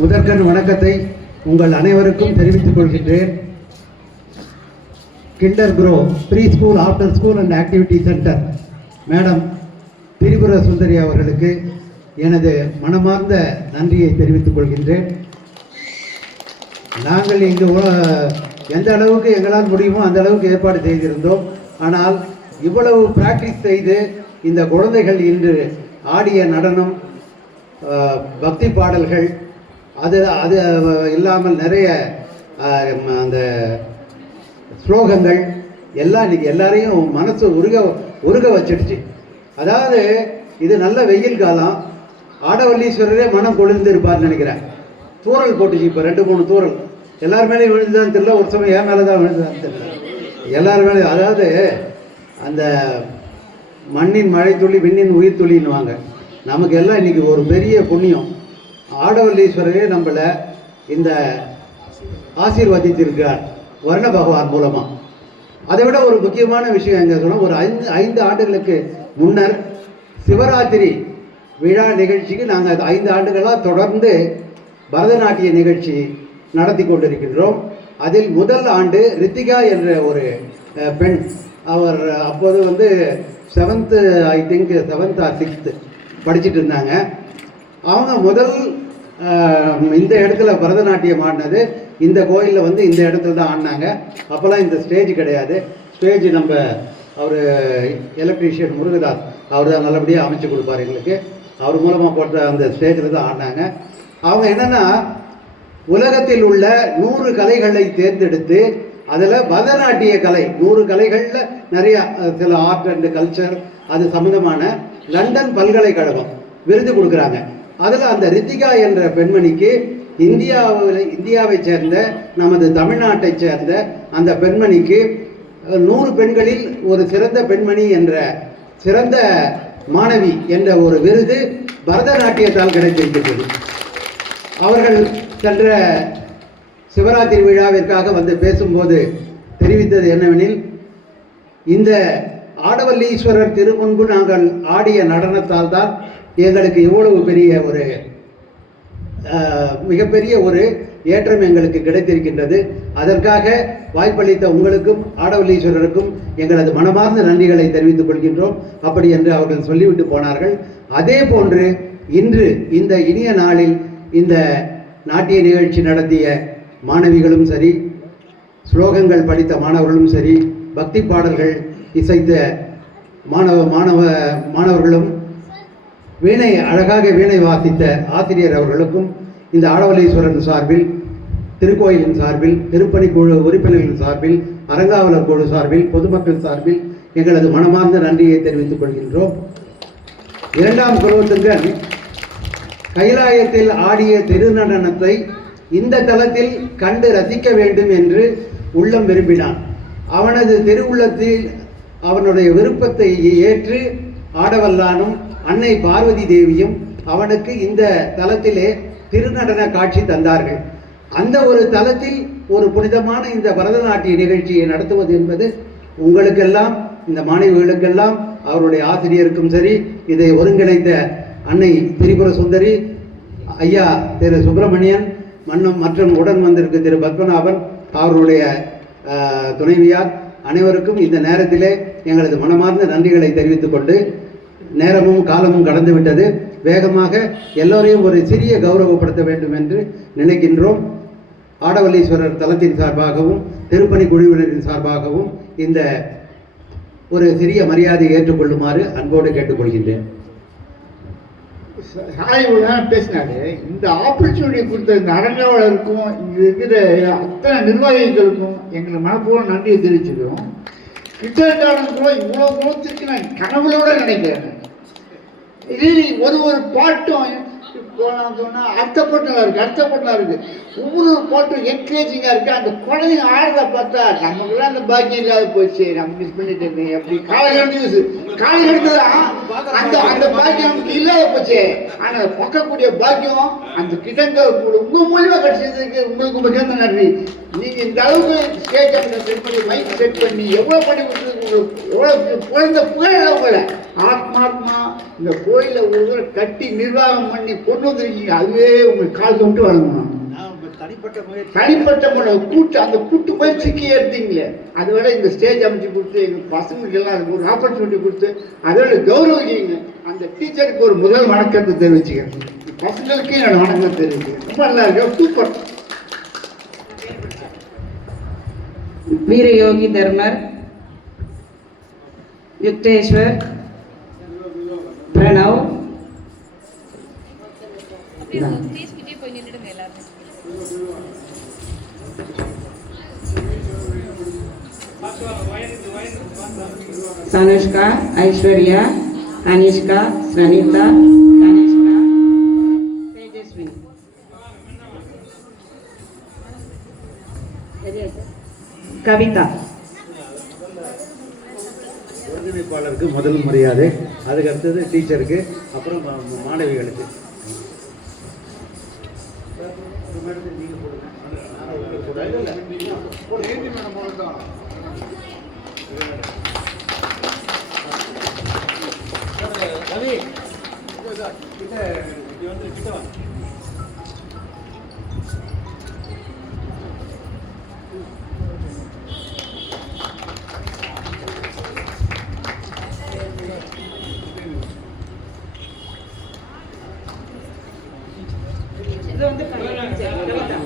முதற்கண் வணக்கத்தை உங்கள் அனைவருக்கும் தெரிவித்துக் கொள்கின்றேன். Kinder Grow preschool, after school and activity centre madam Tripura Sundari அவர்களுக்கு எனது மனமார்ந்த நன்றியை தெரிவித்துக் கொள்கின்றேன். நாங்கள் இங்கு எந்த அளவுக்கு எங்களால் முடியுமோ அந்த அளவுக்கு ஏற்பாடு செய்திருந்தோம். ஆனால் இவ்வளவு பிராக்டிஸ் செய்து இந்த குழந்தைகள் இன்று ஆடிய நடனம், பக்தி பாடல்கள், அது இல்லாமல் நிறைய அந்த ஸ்லோகங்கள் எல்லாம் இன்னைக்கு எல்லாரையும் மனசு உருக வச்சிடுச்சு. அதாவது இது நல்ல வெயில் காலம். ஆடவல்லீஸ்வரரே மனம் கொழுந்து இருப்பார்னு நினைக்கிறேன். தூரல் போட்டுச்சு, இப்போ 2-3 தூரல் எல்லார் மேலேயும் விழுந்துதான் தெரியல. ஒரு சமயம் என் மேலே தான் விழுந்துதான் தெரியல. எல்லார் மேலேயும், அதாவது அந்த மண்ணின் மழை துளி விண்ணின் உயிர் துளின்னுவாங்க. நமக்கு எல்லாம் இன்னைக்கு ஒரு பெரிய புண்ணியம். ஆடவல்லீஸ்வரரே நம்மளை இந்த ஆசீர்வதித்திருக்கிறார் வர்ண பகவான் மூலமாக. அதை விட ஒரு முக்கியமான விஷயம் எங்க சொன்னால், ஒரு 5 ஆண்டுகளுக்கு முன்னர் சிவராத்திரி விழா நிகழ்ச்சிக்கு நாங்கள் 5 ஆண்டுகளாக தொடர்ந்து பரதநாட்டிய நிகழ்ச்சி நடத்தி கொண்டிருக்கின்றோம். அதில் முதல் ஆண்டு ரித்திகா என்ற ஒரு பெண், அவர் அப்போது 7th I think 7th or 6th படிச்சுட்டு இருந்தாங்க. அவங்க முதல் இந்த இடத்துல பரதநாட்டியம் ஆடினது இந்த கோயிலில் இந்த இடத்துல தான் ஆடினாங்க. அப்போல்லாம் இந்த ஸ்டேஜ் கிடையாது. ஸ்டேஜ் நம்ம அவர் எலக்ட்ரீஷியன் முருகதாஸ் அவர் தான் நல்லபடியாக அமைச்சு கொடுப்பார் எங்களுக்கு. அவர் மூலமாக போட்ட அந்த ஸ்டேஜில் தான் ஆடினாங்க. அவங்க என்னென்னா, உலகத்தில் உள்ள 100 கலைகளை தேர்ந்தெடுத்து அதில் பரதநாட்டிய கலை 100 கலைகளில் நிறையா சில ஆர்ட் அண்ட் கல்ச்சர் அது சம்மந்தமான லண்டன் பல்கலைக்கழகம் விருது கொடுக்குறாங்க. அதில் அந்த ரித்திகா என்ற பெண்மணிக்கு இந்தியாவை சேர்ந்த நமது தமிழ்நாட்டை சேர்ந்த அந்த பெண்மணிக்கு 100 பெண்களில் ஒரு சிறந்த பெண்மணி என்ற சிறந்த மாணவி என்ற ஒரு விருது பரதநாட்டியத்தால் கிடைத்திருக்கிறது. அவர்கள் சென்ற சிவராத்திரி விழாவிற்காக பேசும்போது தெரிவித்தது என்னவெனில், இந்த ஆடவல்லீஸ்வரர் திருமுன்பு நாங்கள் ஆடிய நடனத்தால் தான் எங்களுக்கு இவ்வளவு பெரிய ஒரு மிகப்பெரிய ஒரு ஏற்றம் எங்களுக்கு கிடைத்திருக்கின்றது. அதற்காக வாய்ப்பளித்த உங்களுக்கும் ஆடவல்லீஸ்வரருக்கும் எங்களது மனமார்ந்த நன்றிகளை தெரிவித்துக் கொள்கின்றோம். அப்படி என்று அவர்கள் சொல்லிவிட்டு போனார்கள். அதே போன்று இன்று இந்த இனிய நாளில் இந்த நாட்டிய நிகழ்ச்சி நடத்திய மாணவிகளும் சரி, ஸ்லோகங்கள் படித்த மாணவர்களும் சரி, பக்தி பாடல்கள் இசைத்த மாணவர்களும், அழகாக வீணை வாசித்த ஆசிரியர் அவர்களுக்கும் இந்த ஆடவல்லீஸ்வரன் சார்பில், திருக்கோயிலின் சார்பில், திருப்பணி குழு உறுப்பினர்களின் சார்பில், அறங்காவலர் குழு சார்பில், பொதுமக்கள் சார்பில் எங்களது மனமார்ந்த நன்றியை தெரிவித்துக் கொள்கின்றோம். 2ஆம் குலோத்துங்கன் கைலாயத்தில் ஆடிய திருநடனத்தை இந்த தளத்தில் கண்டு ரசிக்க வேண்டும் என்று உள்ளம் விரும்பினான். அவனது திருவுள்ளத்தில் அவனுடைய விருப்பத்தை ஏற்று ஆடவல்லானும் அன்னை பார்வதி தேவியும் அவனுக்கு இந்த தலத்திலே திருநடன காட்சி தந்தார்கள். அந்த ஒரு தலத்தில் ஒரு புனிதமான இந்த பரதநாட்டிய நிகழ்ச்சியை நடத்துவது என்பது உங்களுக்கெல்லாம், இந்த மாணவிகளுக்கெல்லாம், அவருடைய ஆசிரியருக்கும் சரி, இதை ஒருங்கிணைந்த அன்னை திரிபுர சுந்தரி, ஐயா திரு சுப்பிரமணியன் மற்றும் உடன் வந்திருக்கு திரு பத்மநாபன், அவருடைய துணைவியார் அனைவருக்கும் இந்த நேரத்திலே எங்களது மனமார்ந்த நன்றிகளை தெரிவித்துக் கொண்டு, நேரமும் காலமும் கடந்து விட்டது. வேகமாக எல்லோரையும் ஒரு சிறிய கௌரவப்படுத்த வேண்டும் என்று நினைக்கின்றோம். ஆடவல்லீஸ்வரர் தலத்தின் சார்பாகவும் திருப்பணி குழுவினரின் சார்பாகவும் இந்த ஒரு சிறிய மரியாதையை ஏற்றுக்கொள்ளுமாறு அன்போடு கேட்டுக்கொள்கின்றேன். பேசினாரு. இந்த ஆப்பர்ச்சுனிட்டி கொடுத்த இந்த அறங்காவலருக்கும் இங்க இருக்கிற அத்தனை நிர்வாகிகளுக்கும் எங்களை மனப்பூர்வம் நன்றியை தெரிவிச்சுக்கிறோம். கிட்டத்தட்ட இவ்வளோ குணத்திற்கு நான் கனவுளோட நினைக்கிறேன். ஒரு பாட்டும் அர்த்தப்பட்டலாம் இருக்கு. ஒவ்வொரு பாட்டும் என்கரேஜிங்கா இருக்கு. அந்த குழந்தைங்க ஆடுறத பார்த்தா நமக்குலாம் அந்த பாக்கியம் இல்லாத போச்சு, நம்ம மிஸ் பண்ணிட்டு அப்படி காலை எடுத்துதான் அந்த பாக்கியம் நமக்கு இல்லாத போச்சு. ஆனா பார்க்கக்கூடிய பாக்கியம் அந்த கிட்டங்க உங்க மூலியமா கிடைச்சதுக்கு உங்களுக்கு மட்டும் நன்றி. நீங்க இந்த அளவுக்கு ஸ்டேஜ் செட் பண்ணி மைக் செட் பண்ணி எவ்வளவு பண்ணி கொடுத்தது, எவ்வளவு குழந்தை புகழ உங்களை ஆத்மாத்மா இந்த கோயிலை ஒரு தடவை கட்டி நிர்வாகம் பண்ணி கொண்டு வந்துருக்கீங்க, அதுவே உங்களுக்கு கால் தொட்டு வழங்கணும். தனிப்பட்ட முறையில் கூட்டு அந்த கூட்டு முயற்சிக்கு எடுத்தீங்களே, அதை விட இந்த ஸ்டேஜ் அமைச்சு கொடுத்து எங்கள் பசங்களுக்கு எல்லாம் ஒரு ஆப்பர்ச்சுனிட்டி கொடுத்து அதோட கௌரவிக்கிறீங்க. அந்த டீச்சருக்கு ஒரு முதல் வணக்கத்தை தெரிவிச்சுக்கிறேன், பசங்களுக்கு என்னோட வணக்கத்தை தெரிவிச்சுக்கிறேன். ரொம்ப நல்லா இருக்கு, சூப்பர். वीर योगी धर्मर, युक्तेश्वर, प्रणव, सनुष्का, ऐश्वर्या, अनिष्का, स्रनिता, कनिष्का, तेजस्विनी. கவிதா. ஒருங்கிணைப்பாளருக்கு முதல் மரியாதை, அதுக்கு அடுத்தது டீச்சருக்கு, அப்புறம் மாணவிகளுக்கு. இது வந்து கவிதா.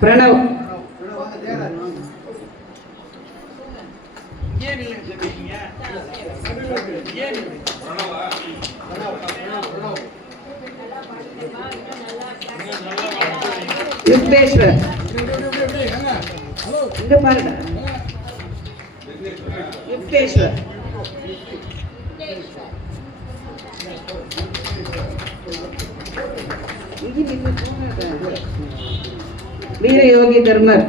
प्रणव. युक्तेश्वर. இங்க பாருங்க, युक्तेश्वर. वीर योगी धर्मर.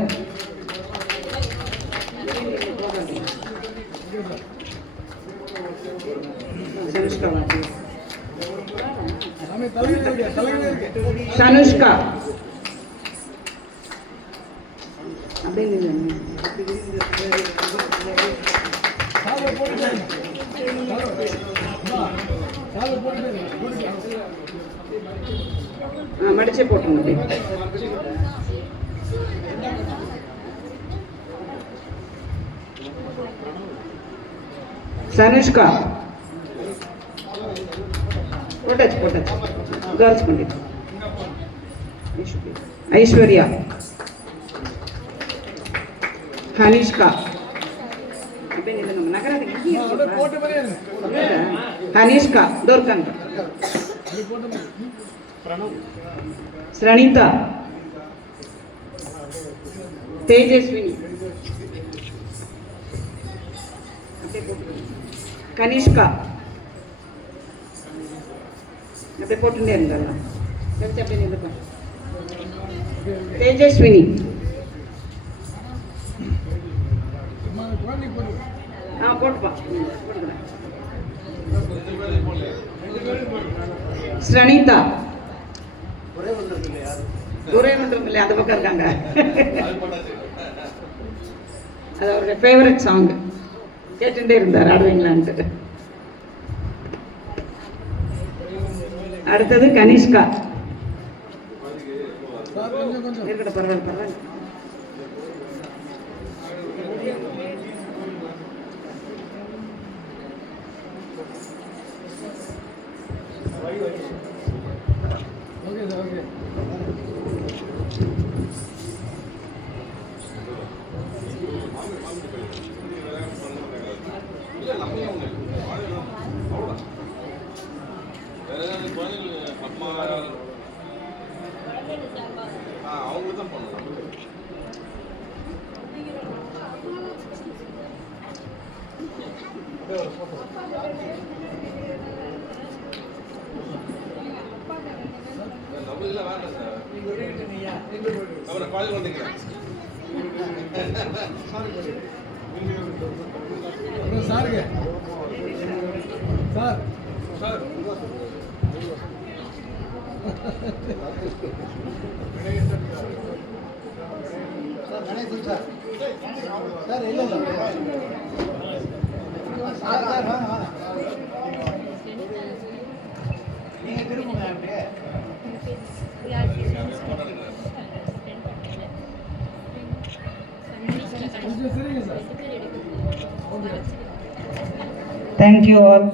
सनुष्का. மடிச்சே போட்டு சனுஷ்கா. போட்டாச்சு போட்டாச்சு. கேர்ள்ஸ் பண்டிட். ஐஸ்வர்யா. கனிஷ்கா. கனிஷ்கா தோர்கங்க. ஸ்ரனிதா. तेजस्विनी. कनिष्का. அப்படியே போட்டுட்டே இருந்தாங்க. तेजस्विनी. போட்டுப்பா. ஸ்ரனிதா. ஒரே ஒன்றும் இல்லை, அந்த பக்கம் இருக்காங்க. அது அவருடைய ஃபேவரட் சாங், கேட்டுட்டே இருந்தார் ஆடுவீங்களான்ட்டு. அடுத்தது கனிஷ்கா. இருக்கட்டும், பரவாயில்ல பரவாயில்ல. அவரை பாதி வந்தீங்களா சாருங்க sir sir Ganesan sir sir இல்லை இல்லை சார் சார் வாங்க வாங்க நீங்க திரும்புங்க அப்படியே. கொஞ்சம் சரிங்க சார் தேங்க்யூ ஆல்.